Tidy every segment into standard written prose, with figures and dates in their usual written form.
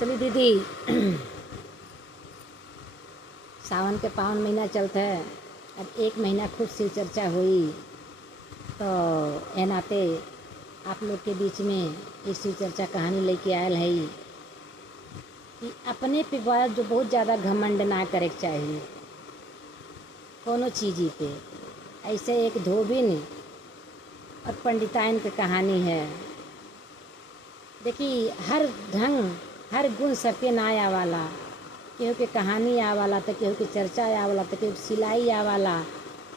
चली दीदी सावन के पावन महीना चलता है। अब एक महीना खूब शिव चर्चा हुई तो ए नाते आप लोग के बीच में ये शिव चर्चा कहानी लेके आयल है कि अपने पे जो बहुत ज़्यादा घमंड ना करे के चाहिए कोनो चीज़ पे। ऐसे एक धोबिन और पंडिताइन की कहानी है। देखिए हर ढंग हर गुण सबके ना आवाला, केहू के कहानी आवाला तो केहू के चर्चा आवाला तो केहू सिलाई आवाला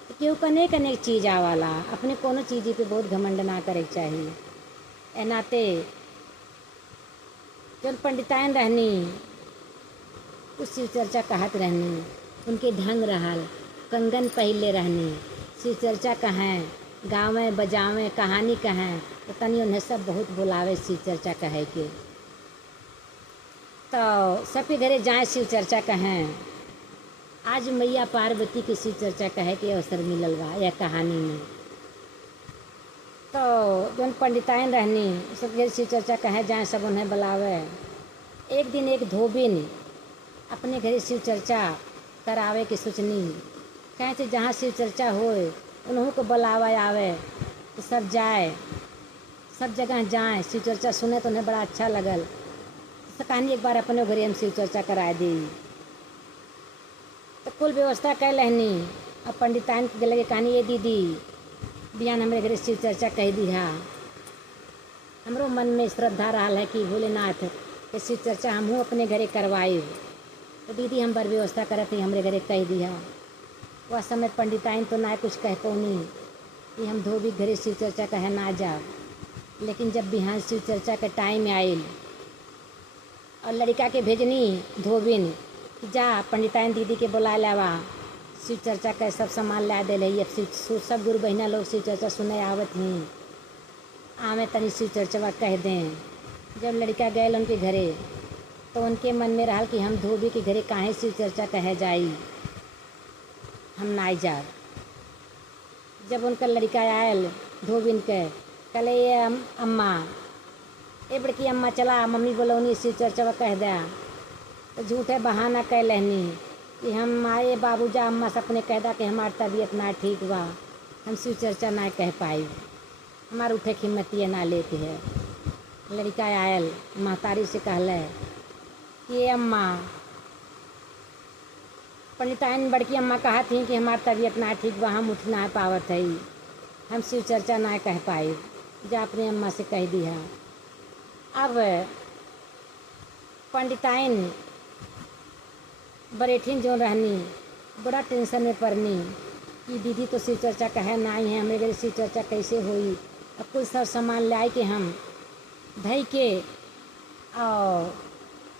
तो केहू के अनेक अनेक चीज़ आवाला। अपने कोनो चीज़ पे बहुत घमंड ना करे के चाहिए। ए नाते जब पंडिताइन रहनी उस शिव चर्चा कहत रहनी, उनके ढंग रहल, कंगन पहले रहनी, शिव चर्चा कहें, गावें बजावें, कहानी कहें तो तनी उन्हें सब बहुत बुलावे शिव चर्चा कहे के। तो सबके घरे जाए शिव चर्चा कहें। आज मैया पार्वती की शिव चर्चा कहे के अवसर मिलल बा यह कहानी में। तो जौन पंडिताइन रहनी सब घरे शिव चर्चा कहे जाए, सब उन्हें बुलावे। एक दिन एक धोबिन अपने घरे शिव चर्चा करावे के सोचनी, कहें से जहाँ शिव चर्चा होए उन्हों को बुलावा आवे तो सब जाए, सब जगह जाए शिव चर्चा सुने तो उन्हें बड़ा अच्छा लगल। तो कहानी एक बार अपने घरे हम शिव चर्चा करा दी तो कुल व्यवस्था कर लेनी। अब पंडिताइन के लगे कहानी, ये दीदी बिहान हमारे घरे शिव चर्चा कह दी है। हमरो मन में श्रद्धा रहा है कि भोलेनाथ के शिव चर्चा हमहूँ अपने घरे करवाए। तो दीदी हम बर व्यवस्था करत ही हमरे घरे कह दिया। वह समय पंडिताइन तो ना कुछ कह पौनी कि हम धोबी घरे शिव चर्चा कहे ना जाओ। लेकिन जब बिहान शिव चर्चा के टाइम आयल और लड़का के भेजनी धोबिन कि जा पंडिताइन दीदी के बुला लावा, शिव चर्चा का सब सामान ला दे रही। अब सब गुरु बहिना लोग शिव चर्चा सुने आवत ही आवे तनी शिव चर्चा कह दें। जब लड़का गए उनके घरे तो उनके मन में रहा कि हम धोबी के घरे काहे शिव चर्चा कहे जाई, हम ना जाब। जब उनका लड़का आयल धोबिन के कले ये अम्मा ए बड़की अम्मा चला मम्मी बोलौनी शिव चर्चा कह दिया। तो झूठे बहाना कह लेनी कि हम आए बाबूजा अम्मा सपने कह दा कि हमारी तबीयत ना ठीक बा, हम शिव चर्चा ना कह पाई, हमार उठे हिम्मतिए ना लेती है। लड़का आयल महतारी से कहले कि ये अम्मा पंडिताइन बड़की अम्मा कहा थी कि हमारी तबीयत ना ठीक बा, हम उठ ना पावत है, हम शिव चर्चा ना कह पाई, जा अपनी अम्मा से कह दी है। अब पंडिताइन बरेठिन जो रहनी बड़ा टेंशन में पड़नी कि दीदी तो शिव चर्चा कहे ना ही है, हमारे घर शिव चर्चा कैसे हुई। अब कुछ सब सामान ले के हम धई के और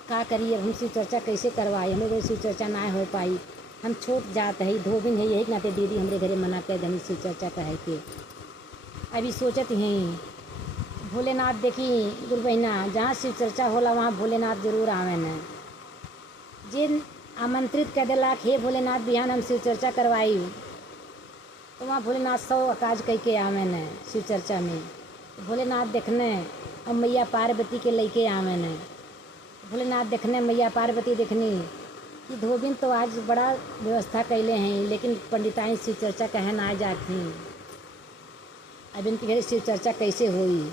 का करिए, हम शिव चर्चा कैसे करवाए, हमारे घर शिव चर्चा ना हो पाई, हम छोट जात है धोबिन है, यही नाते दीदी हमारे घरे मना कर दनी शिव चर्चा कहे के। अभी सोचत हैं भोलेनाथ देखी गुरु बहिना जहाँ शिव चर्चा होला वहाँ भोलेनाथ जरूर आवे न। जिन आमंत्रित कर दिला हे भोलेनाथ बिहान हम शिव चर्चा करवाई तो वहाँ भोलेनाथ 100 अकाज कह के आवे न शिव चर्चा में। भोलेनाथ देखने और मैया पार्वती के लेके आवे न। भोलेनाथ देखने मैया पार्वती देखनी कि धोबिन तो आज बड़ा व्यवस्था कैले हैं, लेकिन पंडिताइन शिव चर्चा कहे ना जाती, अब इनके घरे शिव चर्चा कैसे हुई।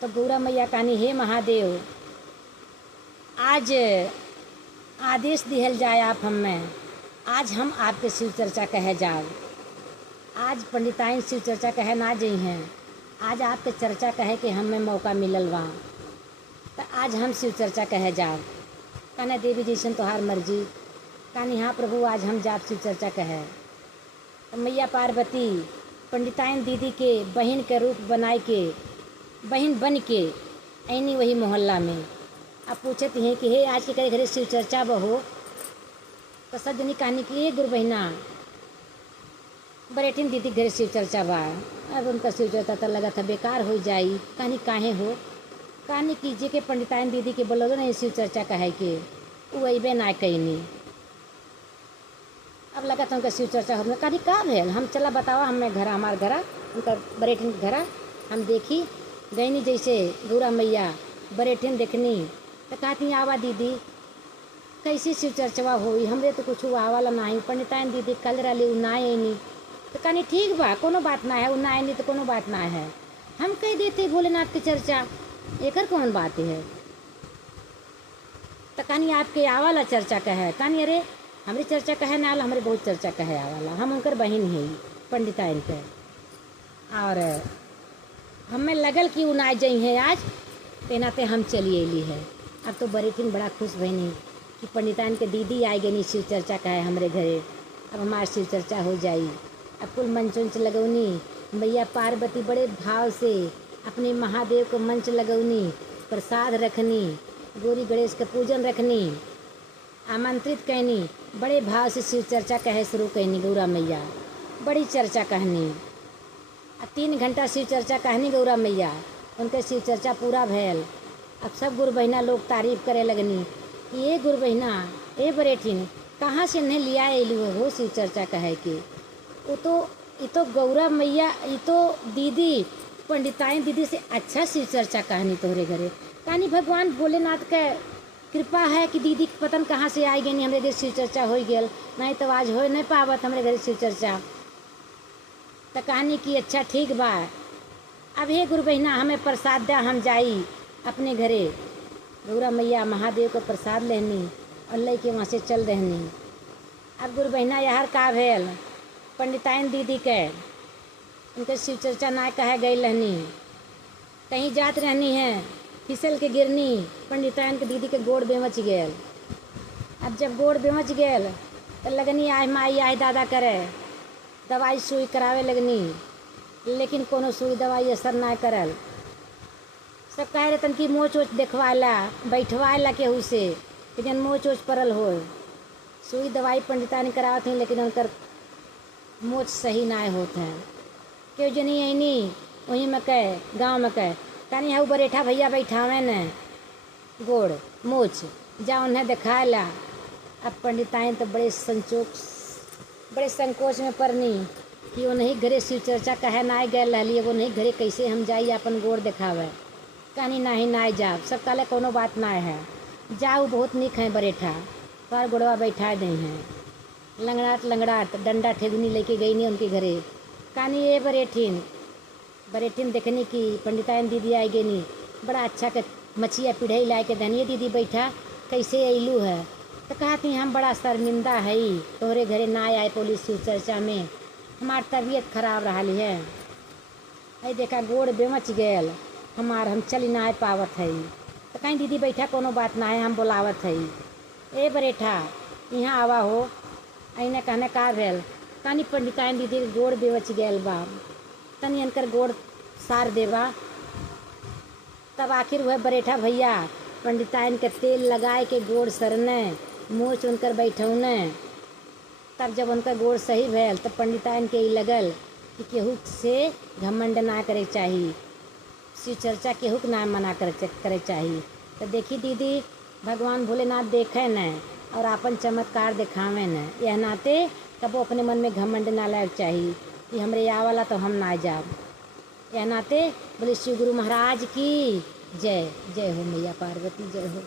तो गौरा मैया कहानी, हे महादेव आज आदेश दिहल जाए आप हमें, आज हम आपके शिव चर्चा कहे जाओ। आज पंडिताइन शिव चर्चा कहे ना जी हैं, आज आपके चर्चा कहे कि हमें मौका मिलल बा तो आज हम शिव चर्चा कहे जाओ। कहने देवी जैसन तोहार मर्जी। कहनी हाँ प्रभु आज हम जाप शिव चर्चा कहे। तो मैया पार्वती पंडिताइन दीदी के बहन के रूप बनाए के बहन बन के ऐनी वही मोहल्ला में। अब पूछत हैं कि हे आज के करे घरे शिव चर्चा बहो। तो सब जनी कहानी की ये गुरु बहिना बरेठिन दीदी घरे शिव चर्चा बा। अब उनका शिव चर्चा तो लगा था बेकार हो जाई। कहानी काहे हो, कहानी कीजिए कि पंडिताइन दीदी के बोलो नहीं शिव चर्चा कहे के वो अबे ना कैनी। अब लगा था उनका शिव चर्चा हो, कहानी का भेल, हम चला बतावा हमें घर हमार घरा उनका बरेठिन घरा हम देखी गईनी। जैसे गौरा मैया बरेठिन देखनी तो कहती आवा दीदी कैसी शिव चर्चवा हुई, हमरे तो कुछ आवाला नहीं, पंडिताइन दीदी कल रही उ ना नहीं। तो कहनी ठीक बा, कोनो बात ना है, उ ना नहीं तो कोनो बात ना है, हम कह देते भोलेनाथ की चर्चा, एकर कौन बात है। तो कहनी आपके आवाला चर्चा कहे, कहनी अरे हमारी चर्चा कहे ना आला, हमारे बहुत चर्चा कहे आवाला, हम उनकर बहन है पंडिताइन के। और हमें लगल कि उ ना जाइ है आज, तेनाते हम चली अली है। अब तो बरेठिन बड़ा खुश बहनी कि पंडिताइन के दीदी आई गई शिव चर्चा कहे हमरे घरे, अब हमार शिव चर्चा हो जाई। अब कुल मंच उंच लगौनी, मैया पार्वती बड़े भाव से अपने महादेव को मंच लगौनी, प्रसाद रखनी, गौरी गणेश के पूजन रखनी, आमंत्रित कहनी, बड़े भाव से शिव चर्चा कहे शुरू कहनी। गौरा मैया बड़ी चर्चा कहनी, 3 घंटा शिव चर्चा कहनी गौरा मैया, उनके शिव चर्चा पूरा भैल। अब सब गुरु बहिना लोग तारीफ करे लगनी कि ये गुरु बहिना ए बरेठिन कहाँ से इन्हें लिया एलू है वो शिव चर्चा कहे के। ये तो गौरा मैया, ये तो दीदी पंडिताइन दीदी से अच्छा शिव चर्चा कहनी तोहरे घरे। कहानी भगवान भोलेनाथ के कृपा है कि दीदी पतन कहाँ से आई गई, हमरे घर शिव चर्चा हो गया, नहीं तो आज हो नहीं पावत हमरे घर शिव चर्चा। तो कहानी की अच्छा ठीक बा, अब हे गुरु बहिना हमें प्रसाद दे, हम जाई अपने घरे। गौरा मैया महादेव को प्रसाद लेनी और लेके वहाँ से चल रहनी। अब गुरु बहिना यार का भेल, पंडिताइन दीदी के उनके शिव चर्चा ना कहे गई रहनी, कहीं जात रहनी है, फिसल के गिरनी, पंडिताइन के दीदी के गोड़ बेमच गेल। अब जब गोड़ बेमच गेल तो लगनी आय माई आय दादा करे, दवाई सुई करावे लगनी, लेकिन कोनो सुई दवाई असर ना करल। सब कहे रहतन कि मोच ओच देखवाला बैठवाला केहू से कि जन मोच ओच पड़ल हो। सुई दवाई पंडिताइन करावत हैं, लेकिन उनकर मोच सही ना होत हैं। क्यों जनी ऐनी वहीं में कह गाँव में कह कहीं है बरेठा भैया बैठावे न गोड़ मोच जा उन्हें दिखाला। अब पंडिताइन तो बड़े संकोच में पड़नी कि वो नहीं घरे शिव चर्चा कहे ना गए रही, वो नहीं घरे कैसे हम जाइए अपन गोड़ दिखावे। कहानी नहीं ना जाब, सब काले कोनो बात ना है, जाऊ बहुत निक है बरेठा, पर गोड़वा बैठा दे हैं। लंगड़ाट डंडा ठेगनी लेके गई नहीं उनके घरे। कहानी ये बरेठिन देखने की पंडिताइन दीदी आई गई नहीं, बड़ा अच्छा के मछिया पिढ़ाई ला के धनिए दीदी बैठा कैसे अइलू है। तो कहती हम बड़ा शर्मिंदा है तोहरे घरे ना आए पुलिस शिव चर्चा में, हमार तबीयत खराब रही है, अरे देखा गोड़ बेमच गयल हमार, हम चली ना आए पावत है। तो कहीं दीदी बैठा कोनो बात ना है, हम बोलावत है, ए बरेठा यहाँ आवा हो। अने कहने का भेल, कहानी पंडिताइन दीदी के गोड़ बेमच गयल बा, तनी इनकर गोड़ सार देवा। तब आखिर वह बरेठा भैया पंडिताइन के तेल लगाए के गोड़ सरने, मोच उनकर बैठौने। तब जब उनका गोड़ सही भेल तब पंडिताइन के ही लगल कि केहू से घमंड ना करे चाहिए, शिव चर्चा केहू के ना मना करे चाहिए। तो देखी दीदी भगवान भोलेनाथ देखे न और अपन चमत्कार दिखावे न, यह नाते तब वो अपने मन में घमंड ना लग चाहिए कि हमरे आवाला तो हम ना जाब। यह नाते बोले शिव गुरु महाराज की जय। जय हो मैया पार्वती, जय हो।